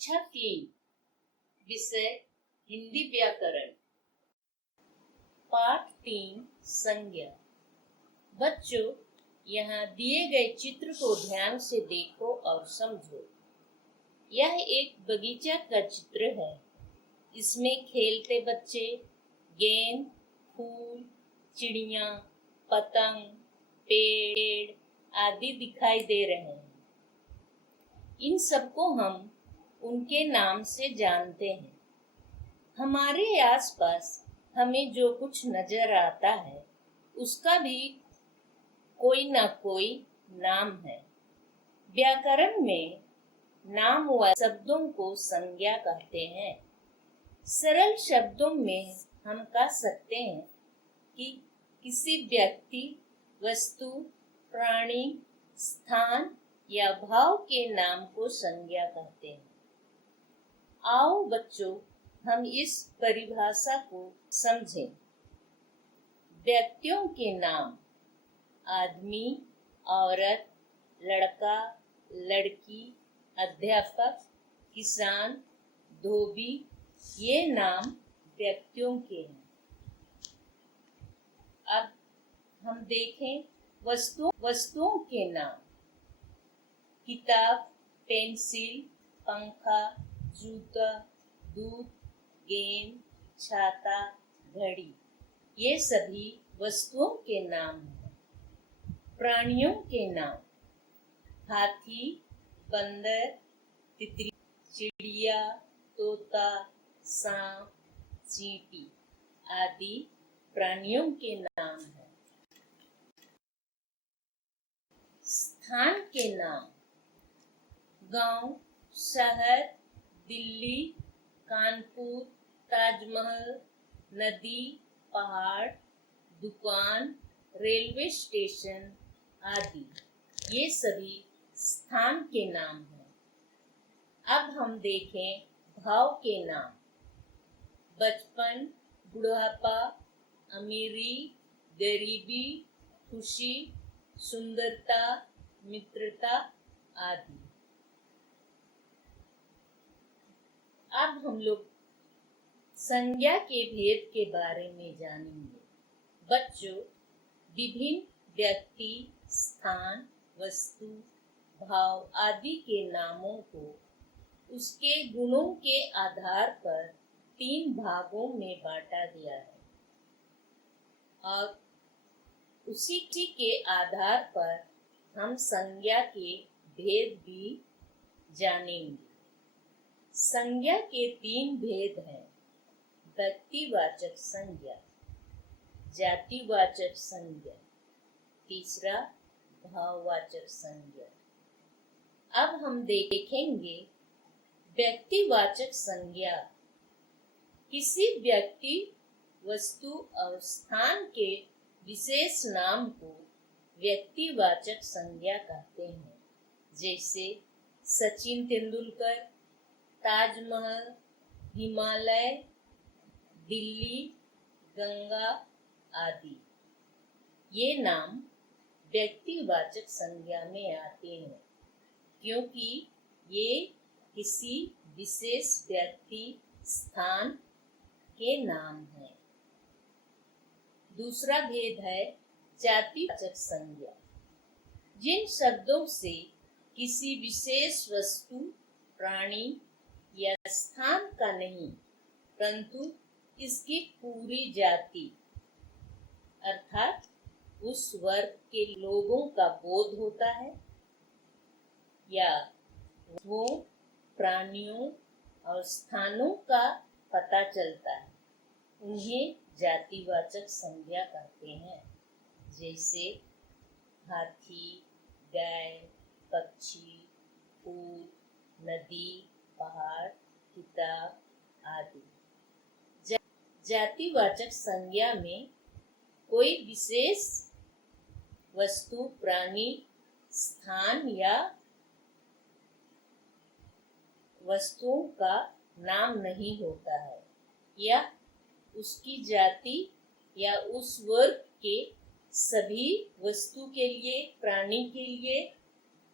कक्षा 3 विषय हिंदी व्याकरण पाठ 3 संज्ञा। बच्चों, यहाँ दिए गए चित्र को ध्यान से देखो और समझो। यह एक बगीचा का चित्र है। इसमें खेलते बच्चे, गेंद, फूल, चिड़िया, पतंग, पेड़ आदि दिखाई दे रहे हैं। इन सबको हम उनके नाम से जानते हैं। हमारे आसपास हमें जो कुछ नजर आता है उसका भी कोई ना कोई नाम है। व्याकरण में नाम व शब्दों को संज्ञा कहते हैं। सरल शब्दों में हम कह सकते हैं कि किसी व्यक्ति, वस्तु, प्राणी, स्थान या भाव के नाम को संज्ञा कहते हैं। आओ बच्चों, हम इस परिभाषा को समझें। व्यक्तियों के नाम आदमी, औरत, लड़का, लड़की, अध्यापक, किसान, धोबी, ये नाम व्यक्तियों के हैं। अब हम देखें वस्तुओं के नाम। किताब, पेंसिल, पंखा, जूता, दूध, गेंद, छाता, घड़ी, ये सभी वस्तुओं के नाम हैं। प्राणियों के नाम हाथी, बंदर, तितली, चिड़िया, तोता, सांप, चींटी आदि प्राणियों के नाम हैं। स्थान के नाम गांव, शहर, दिल्ली, कानपुर, ताजमहल, नदी, पहाड़, दुकान, रेलवे स्टेशन आदि, ये सभी स्थान के नाम हैं। अब हम देखें भाव के नाम। बचपन, बुढ़ापा, अमीरी, गरीबी, खुशी, सुंदरता, मित्रता आदि। अब हम लोग संज्ञा के भेद के बारे में जानेंगे। बच्चों, विभिन्न व्यक्ति, स्थान, वस्तु, भाव आदि के नामों को उसके गुणों के आधार पर 3 भागों में बांटा गया है और उसी के आधार पर हम संज्ञा के भेद भी जानेंगे। संज्ञा के 3 भेद हैं। व्यक्तिवाचक संज्ञा, जातिवाचक संज्ञा, तीसरा भाववाचक संज्ञा। अब हम देखेंगे व्यक्तिवाचक संज्ञा। किसी व्यक्ति, वस्तु और स्थान के विशेष नाम को व्यक्तिवाचक संज्ञा कहते हैं। जैसे सचिन तेंदुलकर, ताजमहल, हिमालय, दिल्ली, गंगा आदि, ये नाम व्यक्तिवाचक संज्ञा में आते हैं क्योंकि ये किसी विशेष व्यक्ति, स्थान के नाम हैं। दूसरा भेद है जातिवाचक संज्ञा। जिन शब्दों से किसी विशेष वस्तु, प्राणी या स्थान का नहीं परंतु इसकी पूरी जाति अर्थात उस वर्ग के लोगों का बोध होता है या वो प्राणियों और स्थानों का पता चलता है, उन्हें जातिवाचक संज्ञा कहते हैं। जैसे हाथी, गाय, पक्षी, फूल, नदी, पहाड़, किताब आदि। जातिवाचक संज्ञा में कोई विशेष वस्तु, प्राणी, स्थान या वस्तुओं का नाम नहीं होता है या उसकी जाति या उस वर्ग के सभी वस्तु के लिए, प्राणी के लिए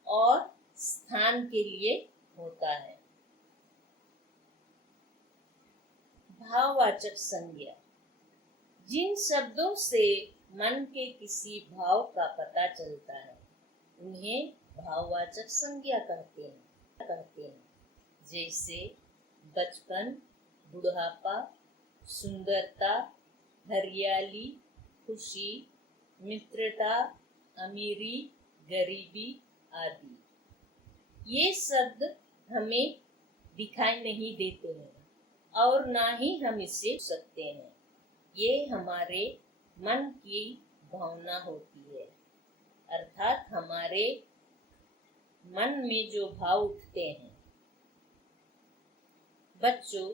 और स्थान के लिए होता है। भाववाचक संज्ञा। जिन शब्दों से मन के किसी भाव का पता चलता है उन्हें भाववाचक संज्ञा कहते हैं। जैसे बचपन, बुढ़ापा, सुंदरता, हरियाली, खुशी, मित्रता, अमीरी, गरीबी आदि। ये शब्द हमें दिखाई नहीं देते हैं और ना ही हम इससे सकते हैं। ये हमारे मन की भावना होती है, अर्थात हमारे मन में जो भाव उठते हैं। बच्चों,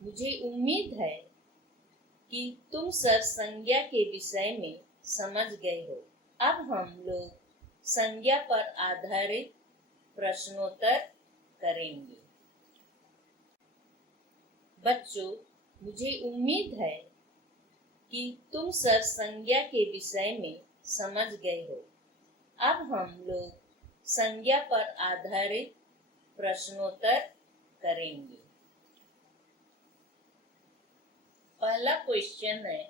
मुझे उम्मीद है कि तुम सब संज्ञा के विषय में समझ गए हो। अब हम लोग संज्ञा पर आधारित प्रश्नोत्तर करेंगे। बच्चों, मुझे उम्मीद है कि तुम सब संज्ञा के विषय में समझ गए हो। अब हम लोग संज्ञा पर आधारित प्रश्नोत्तर करेंगे। पहला क्वेश्चन है,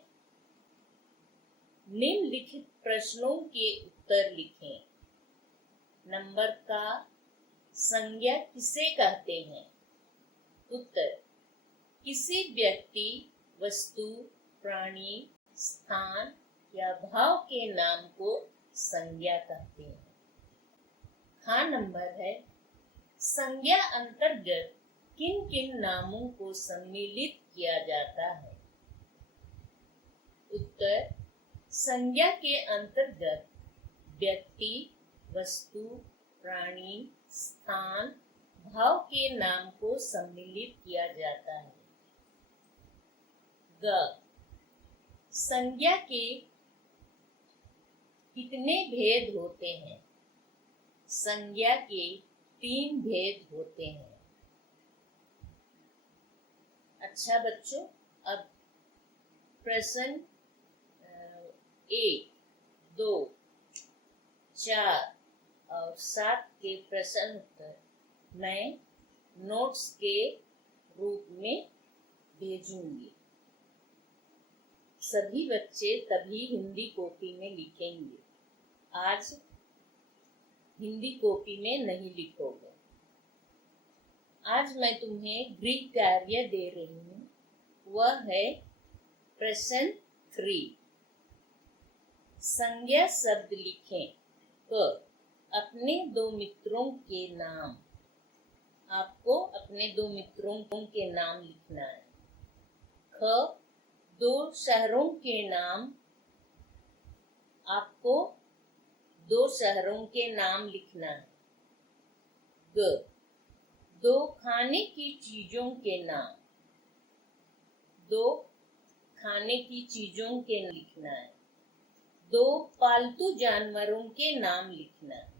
निम्नलिखित प्रश्नों के उत्तर लिखें। नंबर का संज्ञा किसे कहते हैं? उत्तर, किसी व्यक्ति, वस्तु, प्राणी, स्थान या भाव के नाम को संज्ञा कहते हैं। हाँ नंबर है, संज्ञा अंतर्गत किन किन नामों को सम्मिलित किया जाता है? उत्तर, संज्ञा के अंतर्गत व्यक्ति, वस्तु, प्राणी, स्थान, भाव के नाम को सम्मिलित किया जाता है। ग, संज्ञा के कितने भेद होते हैं? संज्ञा के 3 भेद होते हैं। अच्छा बच्चों, अब प्रश्न 1, 2, 4 और 7 के प्रश्न उत्तर मैं नोट्स के रूप में भेजूंगी। सभी बच्चे तभी हिंदी कॉपी में लिखेंगे। आज हिंदी कॉपी में नहीं लिखोगे। आज मैं तुम्हें गृह कार्य दे रही हूँ, वह है प्रश्न 3। संज्ञा शब्द लिखें। क, अपने 2 मित्रों के नाम। आपको अपने 2 मित्रों के नाम लिखना है। ख, 2 शहरों के नाम। आपको 2 शहरों के नाम लिखना है। ग, 2 खाने की चीजों के नाम। 2 खाने की चीजों के लिखना है। 2 पालतू जानवरों के नाम लिखना है।